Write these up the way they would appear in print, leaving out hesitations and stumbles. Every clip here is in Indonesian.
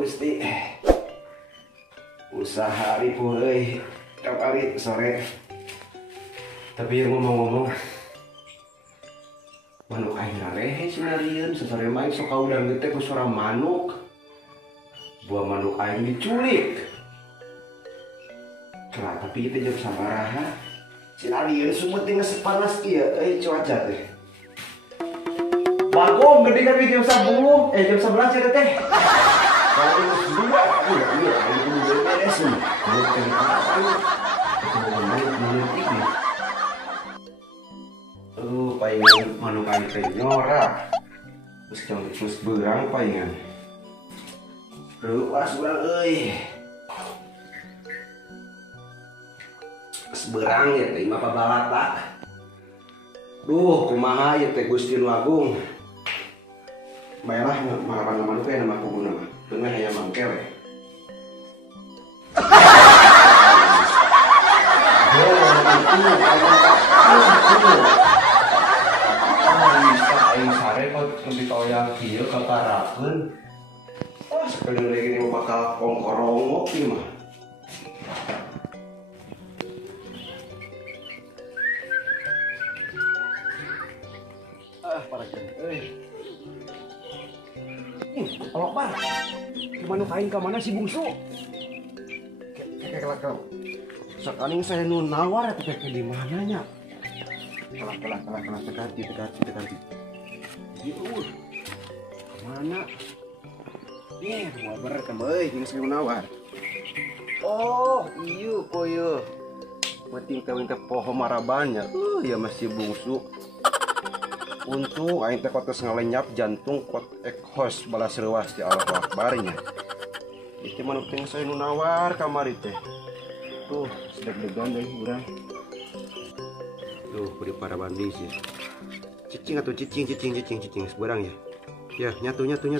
Gusti. Usaha hari euy. Tiap hari sore. Tapi yang ngomong-ngomong manuk aing ngarehe sinarieun sasore main sok kaudang teh ku suara manuk. Buah manuk aing diculik. Lah tapi kita jam sabaraha. Sinarieun sumut teh geus panas kieu cuaca teh. Bagong gede kan jam 10, jam 11 ya teh. Kalau itu dua, iya, itu beres nih. Kalau cerita palingan manuk aing teh nyora. Terus beurang palingan. Luas urang euy. Seberang ya teh mah pabalata. Duh, kumaha ya teh Gusti Nu Agung. Baiklah, marapan manuk teh nama kudu nama. Tengah aya mangkel we. Aing sare kok lebih toyang kieu kakarakeun. Sekali lagi ini bakal kongkorongok ieu mah. Parakeun euy. Halo, Par. Gimana kain ke mana si bungsu? Kelak. Sekarang saya nu nawar atau kayak di mananya? Kelak tekanti. Yuk. Mana? Mau berekam euy, jeung saya nawar. Oh, ieu koyo. Penting kawin ke pohon marabannya. Ya masih bungsu. Untung aing teh kotos ngalenyap jantung kot ekos balas reuas di Allahu Akbarnya. Itu manuk teh saya nu nawar kamari teh. Tuh, sedeg-degan deui urang. Tuh, beri para bandi sih. Cicing seberang ya. Ya, nyatu. Hayang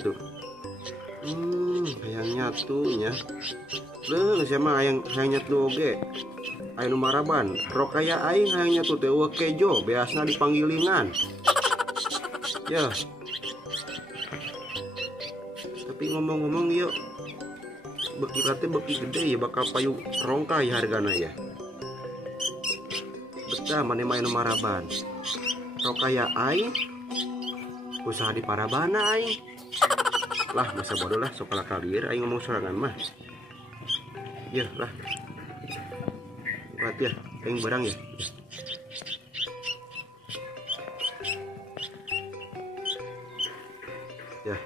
nyatunya. Leuh, sia mah hayang nyatu oge. Aya nu maraban, rokaya aing hayang nyatu teh eueuh kejo, beasna dipanggilingan. Ya. Tapi ngomong-ngomong yuk, beki gede ya bakal payu rongka ya hargana ya. Betah mana main maraban. Rokaya aing usaha di parabana aing. Lah masa bodoh lah sok kalir aing ngomong sorangan mah. Ya lah. Berarti ya aing barang ya.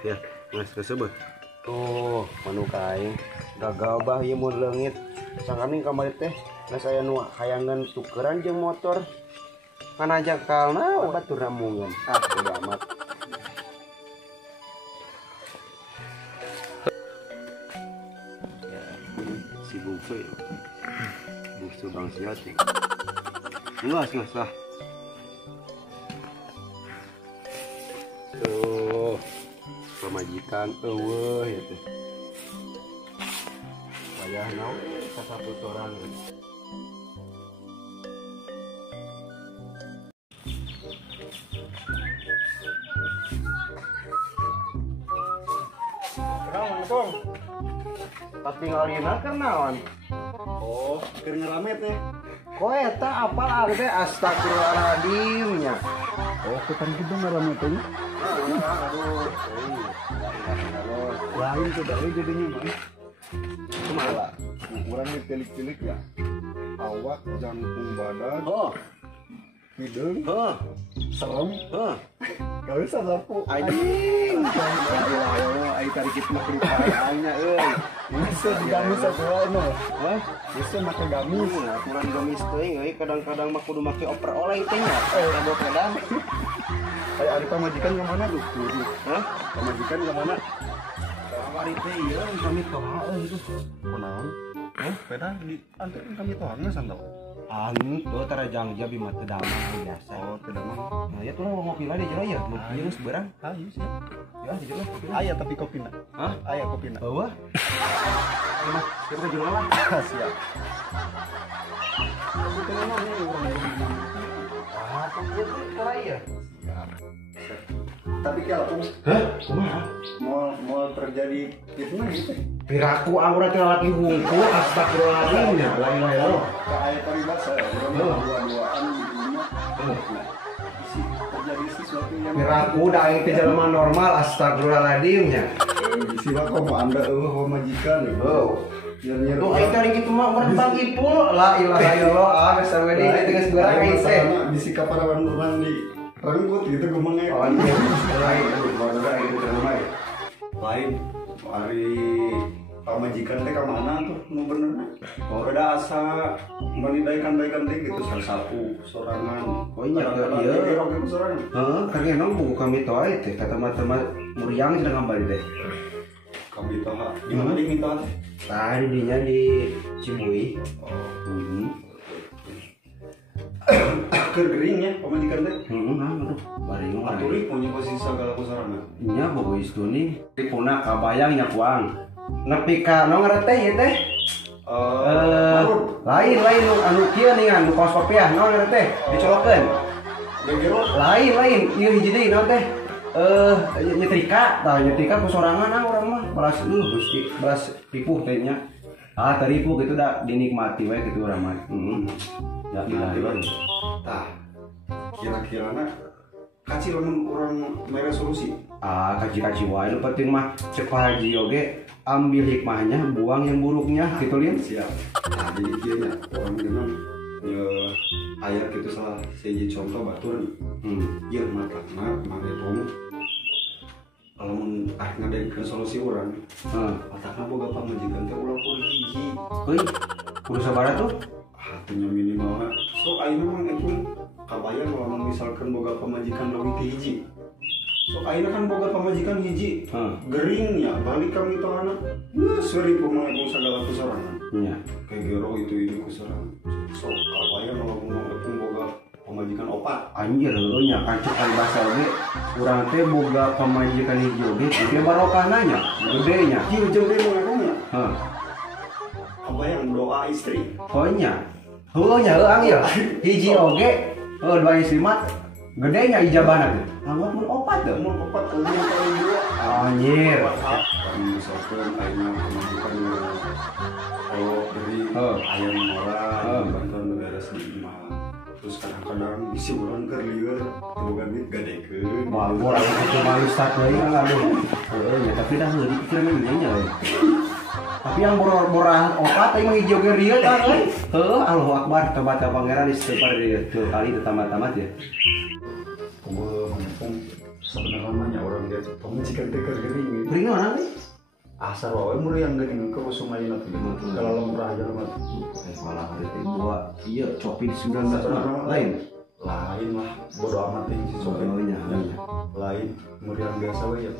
Ya, ngas kesebut. Tuh, manuk aing gagal bah ieu mun leungit. Sangkaning kamari teh geus aya nu hayangan tukeran jeung motor. Kana jakalna batur ramungan. Bodo amat. Ya, si bungsu. Bungsu Bang Siati. Ngas lah. Tuh. Pemajikan eueuh ya teh. Wayah naon sasaputoran. Assalamualaikum. Tak tinggalina keur naon? Oh, keur ngerame teh. Kok eta apal ari teh astagfirullahaladzim nya. Oh, ketan gedung ngerame teh. Aduh. Lain tuh dari jadinya mah. Kumaha? Ukurannya tilik-tilik ya. Awak, jantung, badan. Oh. Hidung. Oh. Serem. Oh. Gak bisa sapu. Anjing. Ayo tarik kita makin parahnya euy. Bisa gamis sakuana. Hah? Bisa make gamis. Aturan gamis teuing euy kadang-kadang mah kudu make oper oleh teh nya. Kadang-kadang. Kayak ada pamajikan yang mana tuh? Hah? Pamajikan yang mana? Kamari teh ieu kami toha itu. Kunaon? Hah? Peda di anteun kami tohana sandal. Anu tuh tarajang jabi mah teu damang biasa. Oh, teu damang. Nah, ya tuh ngopi lah di jero ya. Mun seberang. Hayu sih. Ya, di jero. Aya tapi kopina. Hah? Aya kopina. Eueuh. Mah, kita jeung lah. Siap. Itu mah nih urang. Ah, tuh ya. Siap. tapi kalau hah? Kumaha? mau terjadi fitnah gitu. Piraku aurat laki hungkul astagfirullahaladzim nya la ilaha illallah. Kayak peribahasa dua-duaan gitu. Terjadi sesuatu yang Piraku da aing teh jelema normal astagfirullahaladzim nya. bisi mah kok mau anda majikan ya. Oh. Tuh aing teh kitu mah merentang ipul la ilaha illallah geus sampai di geus gerak aing teh. Bisi kaparawan urang di renggut gitu gumengnya. Oh iya. Lain baru aing teh rumah. Lain hari pamajikan teh ka mana tuh nu benerna? Beda asa menidaikan teh gitu sasapu sorangan. Oh iya iya. Oke sorangan. Heeh, karena emang buku kami teh teh kata teman-teman muriang sedang ngambari teh. Kami toha. Di mana di minta teh? Tadi dinya di Cibui. Oh. Kegeringnya pamajikan teh. Aduh, bari ngomong. Aturi punya posisi segala sorangan. Nya bogo istuni tipuna kabayang nya kuang. Nepi ka no ngarete ieu teh. Lain anu kieu ningan kaos kopiah no ngarete dicolokeun. Lain ieu hiji deui naon teh. Nyetrika ku sorangan urang mah balas Gusti balas tipu teh nya. Teripu gitu dah dinikmati we kitu urang mah. Ya ilahi. Tah. Kira-kirana kacil orang mere solusi. Kaci-kaci wae nu penting mah cek Pak Haji oge ambil hikmahnya, buang yang buruknya gitu Lin. Siap. Nah, jadi kieu nya orang dengan aya kitu salah siji contoh batur. Ieu matana mangga tong lamun ngadekeun solusi urang. Matakna boga pamajikan teh ulah pun hiji. Euy, kudu sabaraha tuh? Hatinya minimal. So ayeuna mah itu kabayang lamun misalkan boga pamajikan leuwih ti hiji. So ayeuna kan boga pamajikan hiji. Geringnya balik kami teh anak. Seri pemagung segala kusorangan. Nya. Kayak gero itu ini kusorangan. So kabayang lamun boga pamajikan opat. Anjir heueuh nya kancekan basa oge urang teh boga pamajikan hiji oge ge barokahna nya, gede nya. Kieu jeung teh ngarunya. Kabayang doa istri. Oh nya. Heueuh nya angil. Hiji oge, dua istri mah gede nya ijabahna teh. Anggap mun opat teh. Mun opat ulun paling dua. Anjir. Kami misalkan ayeuna pamajikan kalau dari ayam orang bantuan negara sedikit terus kadang-kadang isi orang kerliur boga duit gadekeun. Wah, urang itu mah ustad deui aduh. Ya tapi dah heuh dipikirkeun nya we. Tapi yang borah opat teh mah hijau ge rieu tah euy. Heuh, Allahu Akbar, tobat ka pangeran istighfar teu kali teu tamat-tamat ya. Kumpul mangkung sebenarnya mah orang dia pamajikan teh keur geuring. Geuring naon teh? Asal wae muri yang geuning ke usum ayeuna teh. Kalau lemrah aja mah. Malah hari teh buat ieu copi 19 lain. Lain lah bodo amat teh si copi. Lain muri yang biasa we ya.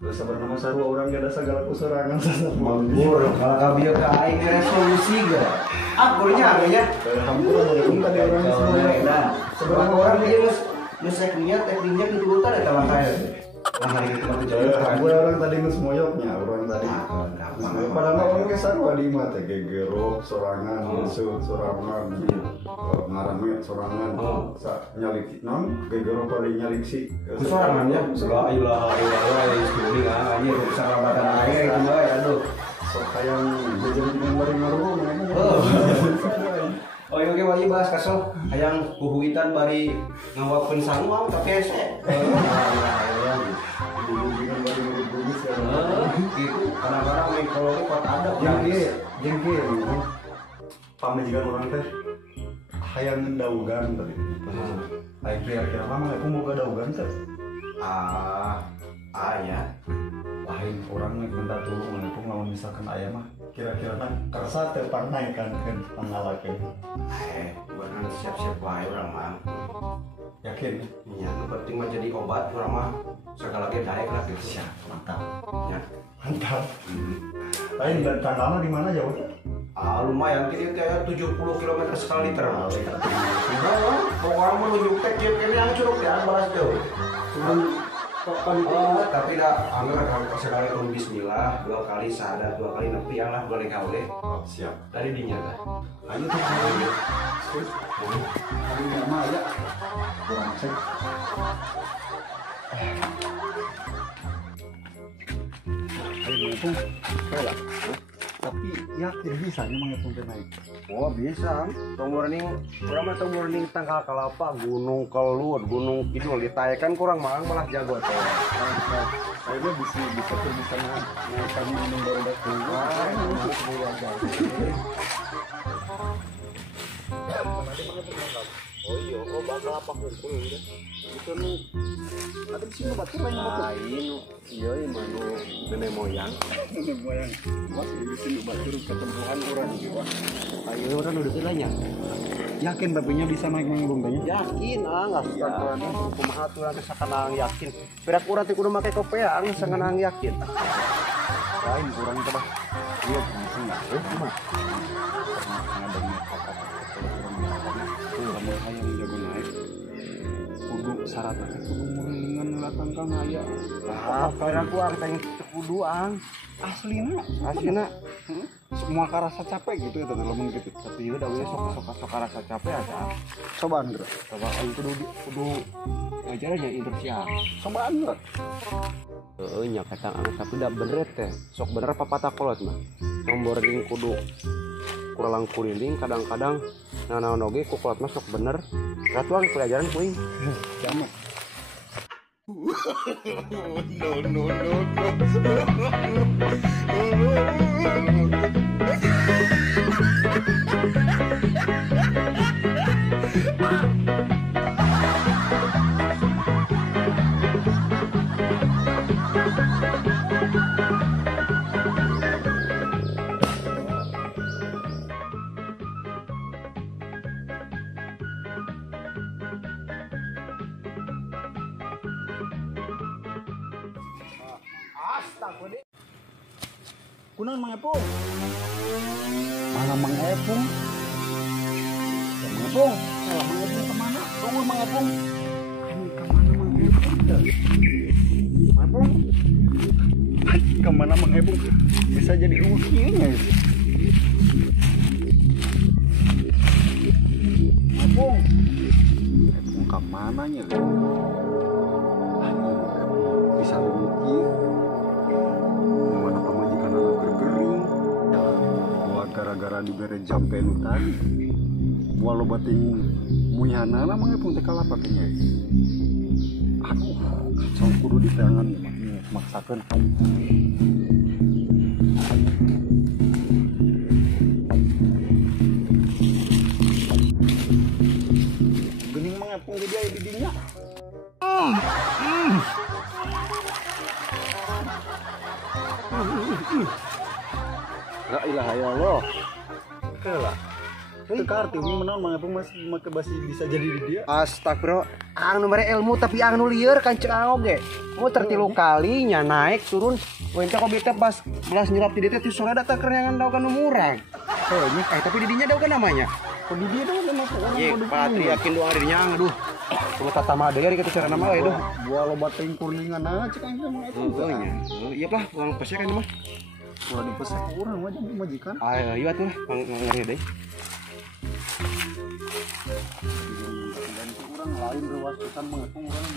Geus sabar nama sarua urang ge ada sagala kusorangan sasat manggur kalau kabieu ka aing resolusi ge. Akurnya nya. Alhamdulillah tadi orang semua. Seberapa orang dia geus rek niat tekniknya diturutan eta langkah. Lah hari itu mah jadi orang tadi geus moyoknya orang tadi. Padahal orang ge sarua di mah teh gegero sorangan, musuh sorangan. Ngaranna sorangan. Nyalik non gegero pari nyalik si. Sorangan ya. La ilaha illallah istri kan anjir sarabatan aing itu mah aduh. Sok hayang jeung bari ngaruh Oh iya oke wajib bahas kaso hayang huhuitan bari ngawakeun sangu tapi hese. Gitu kadang-kadang mikologi kuat ada jengke pamajikan orang teh hayang ngedaugan tadi. Aing kira-kira mah aku mau daugan teh. Ya. Lain orang minta tolong aku mau misalkan aya mah kira-kira kerasa teh panaikan pangalakeun. Bukan siap-siap wae urang mah. Yakin? Nya penting mah jadi obat urang mah segala ge daek lah gitu. Siap, mantap. Ya. Mantap. Lain dan tanggalnya di mana jauh? Lumayan kini kayak 70 km sekali liter. Pokoknya mau nunjuk teh kieu kene yang curug ya balas jauh. Tapi dah anggar sekali pun bismillah, 2 kali syahadat, 2 kali nepi yang lah boleh gawe. Siap. Tadi dinyata. Ayo tuh. Ini nama ya. Kurang cek. mengepung. Kayak tapi yakin bisa nih mengepung ke naik. Oh bisa, tomborning, kurang mah tomborning tangkal kalapa, gunung kelut, gunung kidul, ditayakan kurang malah jago tuh. Kayaknya bisa naik kami gunung baru datang. Oh iya, oh bakal apa kumpul ya? Itu nih, ada di sini batu lain batu. Lain, iya manu nenek moyang. Nenek moyang, masih di sini batu ketempuhan orang juga. Ayo orang udah bilangnya. Yakin babinya bisa naik manggung tanya? Yakin nggak sih kumaha tuh nanti sakanang yakin. Berak urang teh kudu make kopeang sakanang yakin. Lain kurang coba. Iya bisa nggak? Cuma ngadengnya kakak kamu yang jago naik. Kudu syaratnya kudu muringan latang kang aya. Berak urang teh kudu ang. Aslina semua karasa capek gitu ya teman gitu. Tapi udah we sok rasa capek aja. Cobaan bro. Coba aing kudu ngajarnya intersial. Cobaan bro. Nya kata anak tapi udah bener teh. Sok bener apa patah kolot mah. Nomboring kudu kurang kuriling kadang-kadang nanaon oge ku kolot mah sok bener. Ratuan pelajaran kuing. Jamak. Kunan mengepung. Mana mengepung? Ya, mengepung. Salah mengepung kemana? Tunggu mengepung. Kemana mengepung? Mengepung? Kemana mengepung? Bisa jadi ukinya. Mengepung. Mengepung kemana nya? Bisa uki. Gara-gara diberi jampe nu tadi walau bating muyanana mengepung teh kalapa kayaknya. Aduh kacau kudu di tangan maksakan gening mengepung ke dia di dinya. La ilaha illallah. Kalah. Itu kartu menang mengepung masih bisa jadi di dia. Astagfirullah. Ang nomor ilmu tapi ang nu lieur kanceng ang oge. Mau tertilu kali nya naik turun. Wente kok beta pas belas nyerap di dieu teh sore datang kerenangan daogan umurang. Tapi di dinya daogan namanya. Kok di dia dong nama orang Ye, patri yakin doa dirinya aduh. Cuma tata mah deui kitu cara nama we duh. Gua loba teuing kurningan aja cek aing mengepung. Iya lah, uang pesek kan mah. Ulah dipesek urang wajib majikan. Iya tuh, ngeri deh. Dan kurang lain ruas pisan mengepung urang.